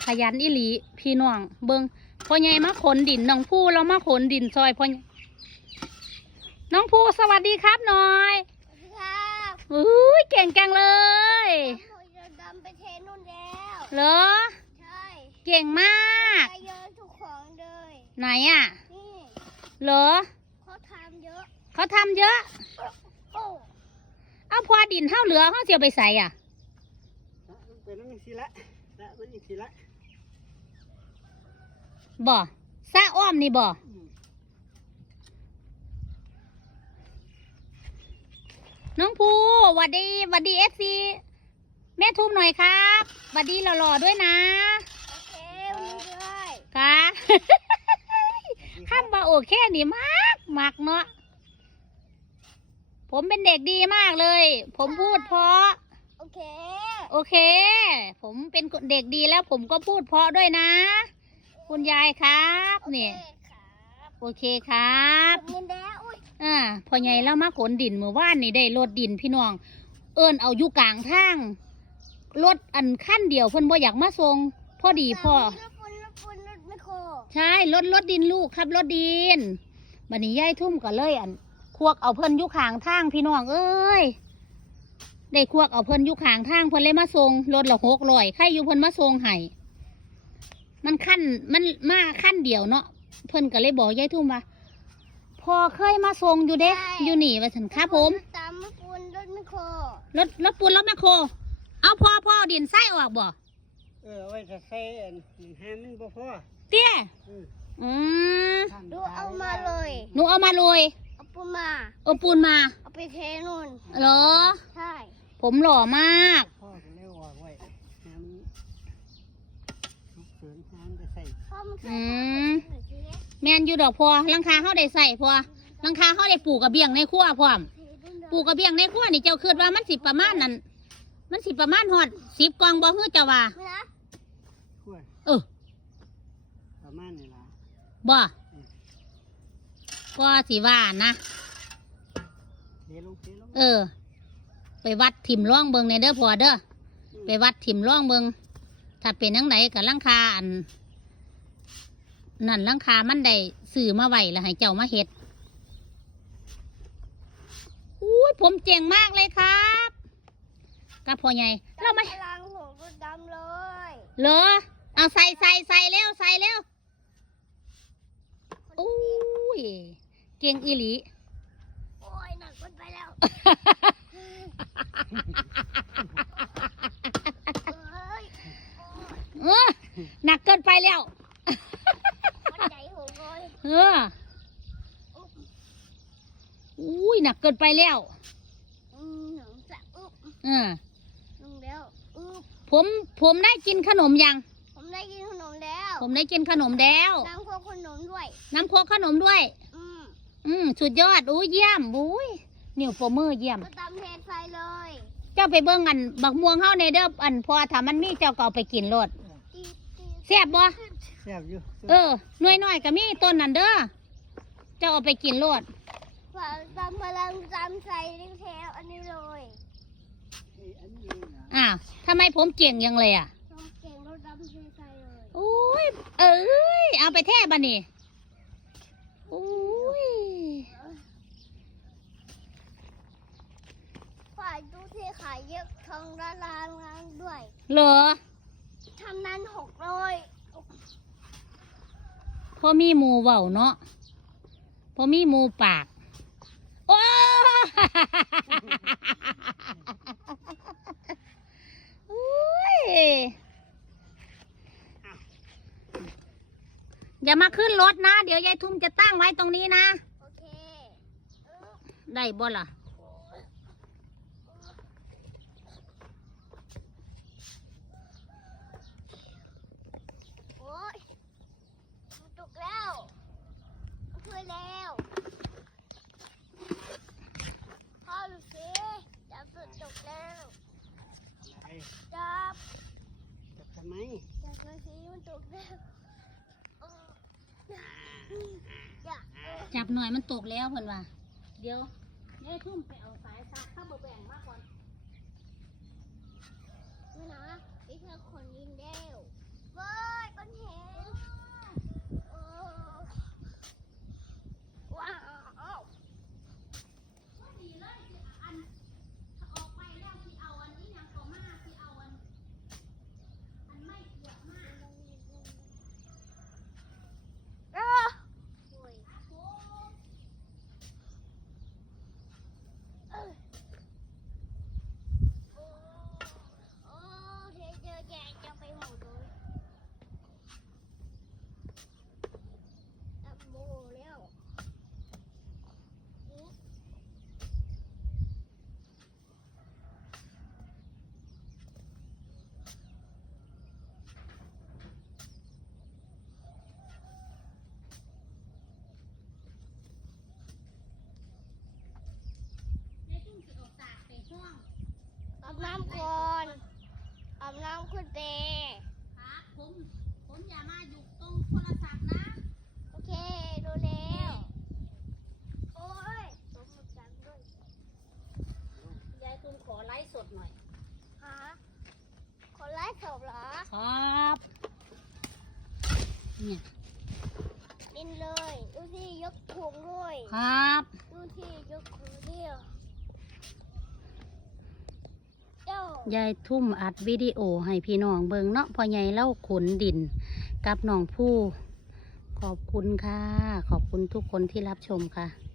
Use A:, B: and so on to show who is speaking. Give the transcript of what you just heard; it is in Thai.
A: ยันอิหลีพี่น้องเบิงพ่อใหญ่มาขนดินน้องผู้เรามาขนดินซอยพ่อน้องผู้สวัสดีครับหน่อย
B: ครับ
A: อุ้ยเก่งจังเลย
B: ผมจะดำไปเทนู่นแล้ว
A: เหรอ
B: ใช่
A: เก่งมาก
B: เยอะทุกของเลย
A: ไหนอ่ะ
B: นี่
A: เหรอ
B: เขาทำเยอะ
A: เอาพอดินเท่าเหลือเขาเสียไปใส่อ่ะ
C: เป็นนั่งสิละมันอีกสิละ
A: บ่ซาอ้อมนี่บ่น้องภูหวัดดีFC แม่ทุ่มหน่อยครับหวัดดีหล่อๆด้วยนะ
B: โอเคด้วย
A: ค่ะ ข้ามมาโอเคนี่มากเนาะผมเป็นเด็กดีมากเลยผมพูดเพราะ
B: โอเค
A: ผมเป็นเด็กดีแล้วผมก็พูดเพราะด้วยนะคุณยายครับเนี่ยโอเคครับพอไงแล้วมาขนดินเมื่อวานนี่ได้รถดินพี่น้องเอิญเอาอยู่กลางทางรถอันขั้นเดียวเพิ่นบ่อยากมาส่งพอดีพ่อใช่รถดินลูกครับรถดินบัดนี้ยายทุ่มก็เลยควกเอาเพิ่นอยู่ข้างทางพี่น้องเอ้ยได้ควกเอาเพิ่นอยู่ข้างทางเพิ่นเลยมาส่งรถละ600ใครอยู่เพิ่นมาส่งให้มันมาขั้นเดียวเนาะเพิ่นก็เลยบอกยายทุ่มว่าพอเคยมาส่งอยู่เด้อยู่นี่ว่าฉันครับผม
B: ตามมาปูนรถแมคโคร
A: รถปูนรถแมคโครเอาพ่อดินไส้ออกบ่
C: เอาไว้จะใส่หามันบ่พอ
A: เตี้ย
B: ดูเอามาเลย
A: หนูเอามาเลย
B: เอาปูนมาเอาไปเทนู่น
A: เหรอ
B: ใช่
A: ผมหล่อมาก
C: พ่อจะเลี้ยวออกไว้หามันเสริมหามันไปใส่
A: แมนอยู่ดอกพอลังคาเขาได้ใส่พอลังคาเขาได้ปลูกกระเบียงในครัวพร้อมปลูกกระเบียงในครัวนี่เจ้าคิดว่ามันสิประมาณนั้นมันสิประมาณหอด10 กองบ่ฮื้อเจ้าว่า
C: ประมาณนี้ล่ะ
A: บ่ก็สิว่านะไปวัดถิ่มร่องเบิงในเด้อพอเด้อไปวัดถิ่มร่องเบิงถ้าเป็นยังไงกับลังคานั่นลังคามันได้สื่อมาไว้แล้วให้เจ้ามาเฮ็ดอุ้ยผมเจ๋งมากเลยครับกับพ่อใหญ่เราไม่
B: ล้างหัวรถดำเลย
A: เหรอเอาใส่เร็วอุ้ยเก่งอีหลี
B: โอ้ยหนักเกินไปแล้ว
A: หนักเกินไปแล้วอุ้ยหนักเกินไปแล้วผมได้กินขนมยัง
B: ผมได้กินขนมแล้ว
A: น้ำ
B: โคกขนม
A: ด้วยสุดยอดอุ้ยเยี่ยมอุ้ยนิ้วโปรมือเยี่ยม
B: ตามเทไฟเลย
A: เจ้าไปเบิ่งบักม่วงเฮาในเด้อพอถ้ามันมีเจ้าก็เอาไปกินรสแซ่บบ่
C: แซ่บอยู่
A: หน่อยก็มีต้นนั่นเด้อเจ้าเอาไปกินรส
B: ตามพลังตามใส่แถวอันนี้เลย
A: ทำไมผมเก่งยังเลย
B: เก่งรถดำเทใส่เลย
A: อุ้ยเอาไปแท่บ้านี่อุ้ย
B: ฝ่ายดูที่ขายเยอะทางร้านด้วย
A: เหรอ
B: ทำนั้น600
A: พอมีหมูเว้าเนาะพอมีหมูปากโอ้อย่ามาขึ้นรถนะเดี๋ยวยายทุ่มจะตั้งไว้ตรงนี้นะ
B: โอเค
A: ได้บ่ล่ะ
B: โอ้ยมันตกแล้วช่วยแล้วพ่อดูสิจับตกแล้วจับ
C: ทำไม
B: จับดูสิมันตกแล้ว
A: จับหน่อยมันตกแล้วเพิ่นว่าเดี๋ยวทุ่มไปเอาสายซักข้าวแบ่งมากก่อน
B: นี่นะนี่คือคนยิงเดียว
A: ฟ์สดหน่อย
B: ฮะคนไล่ศพเหรอ
A: ครับเนี่ย
B: ดินเลยดูที่ยกถุงด้วย
A: ครับ
B: ดูที่ยกถุงเดียวเจ้าย
A: ายทุ่มอัดวิดีโอให้พี่น้องเบิงเนาะพ่อใหญ่เล่าขนดินกับน้องผู้ขอบคุณค่ะ ขอบคุณทุกคนที่รับชมค่ะ